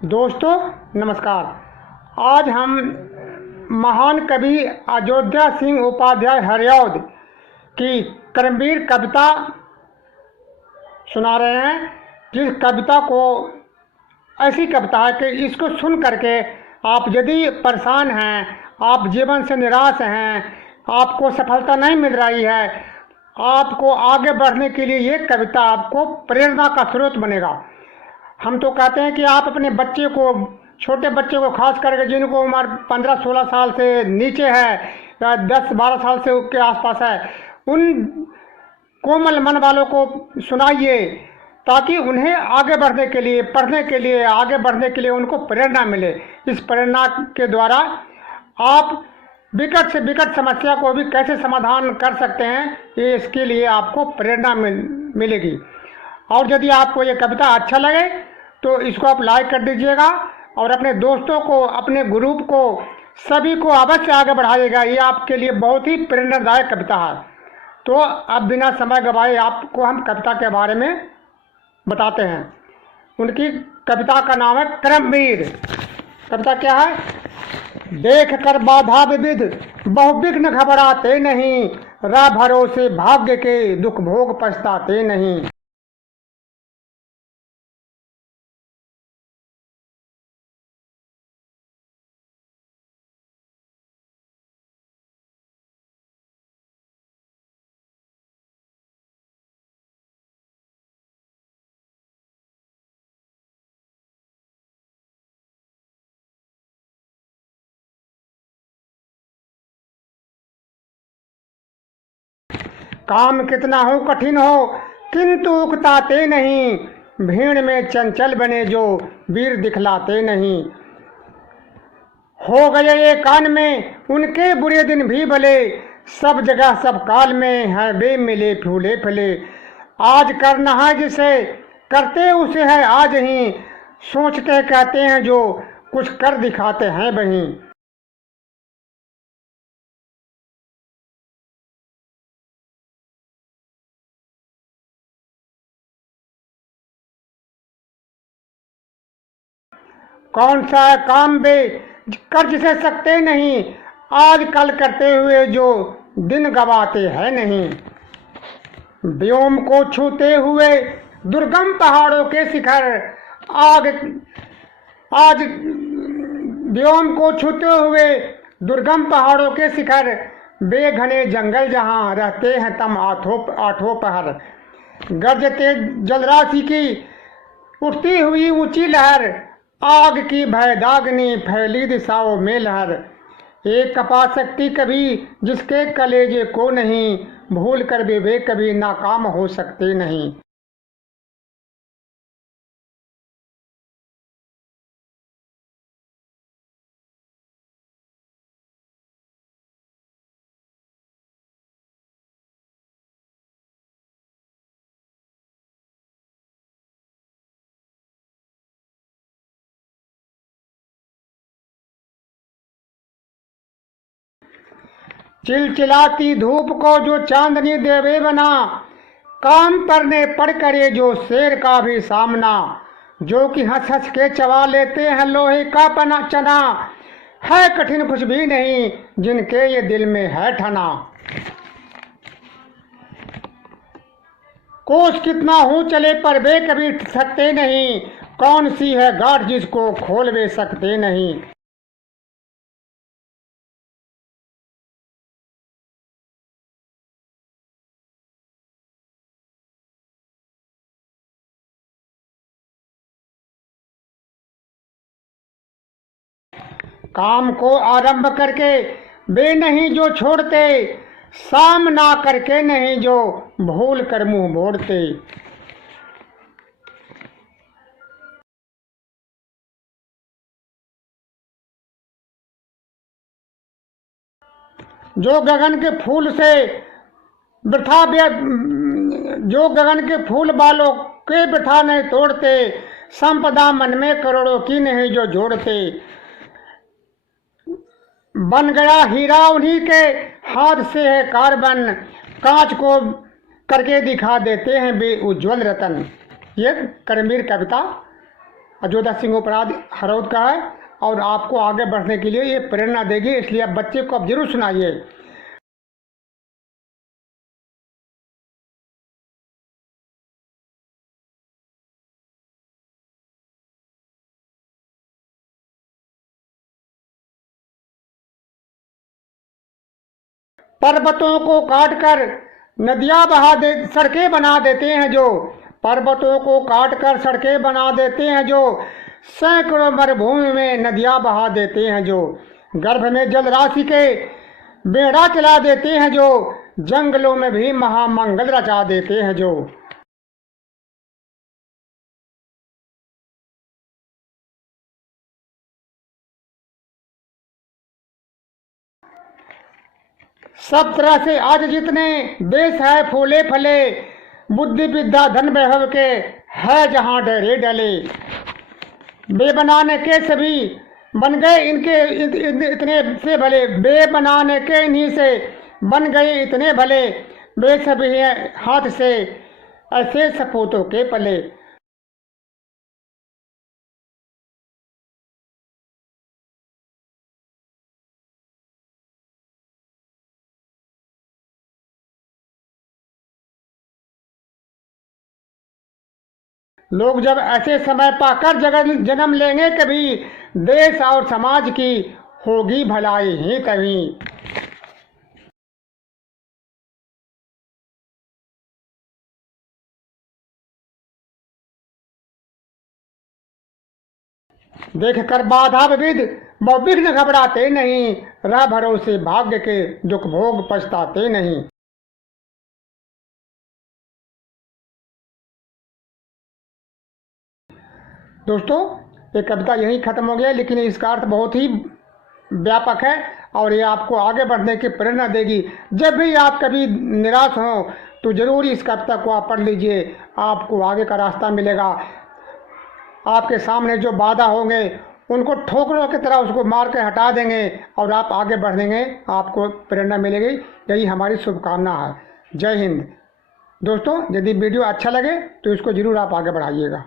दोस्तों नमस्कार। आज हम महान कवि अयोध्या सिंह उपाध्याय हरिऔध की कर्मवीर कविता सुना रहे हैं। जिस कविता को ऐसी कविता है कि इसको सुन करके आप यदि परेशान हैं, आप जीवन से निराश हैं, आपको सफलता नहीं मिल रही है, आपको आगे बढ़ने के लिए ये कविता आपको प्रेरणा का स्रोत बनेगा। हम तो कहते हैं कि आप अपने बच्चे को, छोटे बच्चे को, खास करके जिनको उम्र 15-16 साल से नीचे है या 10-12 साल से के आसपास है, उन कोमल मन वालों को सुनाइए ताकि उन्हें आगे बढ़ने के लिए, पढ़ने के लिए, आगे बढ़ने के लिए उनको प्रेरणा मिले। इस प्रेरणा के द्वारा आप विकट से विकट समस्या को भी कैसे समाधान कर सकते हैं, ये इसके लिए आपको प्रेरणा मिलेगी। और यदि आपको ये कविता अच्छा लगे तो इसको आप लाइक कर दीजिएगा और अपने दोस्तों को, अपने ग्रुप को, सभी को अवश्य आगे बढ़ाइएगा। ये आपके लिए बहुत ही प्रेरणादायक कविता है। तो अब बिना समय गवाए आपको हम कविता के बारे में बताते हैं। उनकी कविता का नाम है कर्मवीर। कविता क्या है? देख कर बाधा विविध बहुविघ्न घबराते नहीं, राह भरोसे भाग्य के दुख भोग पछताते नहीं। काम कितना हो कठिन हो किंतु उकताते नहीं, भीड़ में चंचल बने जो वीर दिखलाते नहीं। हो गए ये कान में उनके बुरे दिन भी भले, सब जगह सब काल में है बे मिले फूले फले। आज करना है जिसे करते उसे है आज ही, सोचते कहते हैं जो कुछ कर दिखाते हैं वहीं। कौन सा है काम बे कर जिसे सकते नहीं, आज कल करते हुए जो दिन गवाते हैं नहीं। व्योम को छूते हुए दुर्गम पहाड़ों के शिखर, आग आज व्योम को छूते हुए दुर्गम पहाड़ों के शिखर, बेघने जंगल जहाँ रहते हैं तम आठों पहर। गरजते जलराशि की उठती हुई ऊंची लहर, आग की भयदाग्नि फैली दिशाओं में लहर। एक कपा सकती कभी जिसके कलेजे को नहीं, भूल कर भी वे कभी नाकाम हो सकते नहीं। चिलचिलाती धूप को जो चांदनी देवे बना, काम करने पड़ करे जो शेर का भी सामना। जो कि हंस हंस के चबा लेते हैं लोहे का पना चना, है कठिन कुछ भी नहीं जिनके ये दिल में है ठना। कोस कितना हूँ चले पर वे कभी सकते नहीं, कौन सी है गांठ जिसको खोल वे सकते नहीं। काम को आरंभ करके वे नहीं जो छोड़ते, सामना करके नहीं जो भूल कर मुंह मोड़ते। जो गगन के फूल से वृथा जो गगन के फूल बालों के वृथा नहीं तोड़ते, संपदा मन में करोड़ों की नहीं जो जोड़ते। बन गया हीरा उन्हीं के हाथ से है कार्बन, कांच को करके दिखा देते हैं बे उज्ज्वल रतन। ये कर्मवीर कविता अयोध्या सिंह उपराध हरौद का है और आपको आगे बढ़ने के लिए ये प्रेरणा देगी, इसलिए आप बच्चे को अब जरूर सुनाइए। पर्वतों को काटकर नदियां बहा दे सड़कें बना देते हैं जो, पर्वतों को काटकर सड़कें बना देते हैं जो, सैकड़ों मरुभूमि में नदियां बहा देते हैं जो, गर्भ में जल राशि के बेड़ा चला देते हैं जो, जंगलों में भी महामंगल रचा देते हैं जो। सब तरह से आज जितने देश है फूले फले, बुद्धि विद्या धन वैभव के है जहाँ डेरे डले, बेबनाने के सभी बन गए इनके इतने से भले, बेबनाने के इन्हीं से बन गए इतने भले, वे सभी हाथ से ऐसे सपूतों के पले। लोग जब ऐसे समय पाकर जन्म लेंगे कभी, देश और समाज की होगी भलाई ही कभी। देख कर बाधा विघ्न घबराते नहीं, रह भरोसे भाग्य के दुख भोग पछताते नहीं। दोस्तों ये कविता यहीं ख़त्म हो गया, लेकिन इसका अर्थ बहुत ही व्यापक है और ये आपको आगे बढ़ने की प्रेरणा देगी। जब भी आप कभी निराश हों तो ज़रूर इस कविता को आप पढ़ लीजिए, आपको आगे का रास्ता मिलेगा। आपके सामने जो बाधा होंगे उनको ठोकरों की तरह उसको मार के हटा देंगे और आप आगे बढ़ेंगे, आपको प्रेरणा मिलेगी। यही हमारी शुभकामना है। जय हिंद। दोस्तों यदि वीडियो अच्छा लगे तो इसको ज़रूर आप आगे बढ़ाइएगा।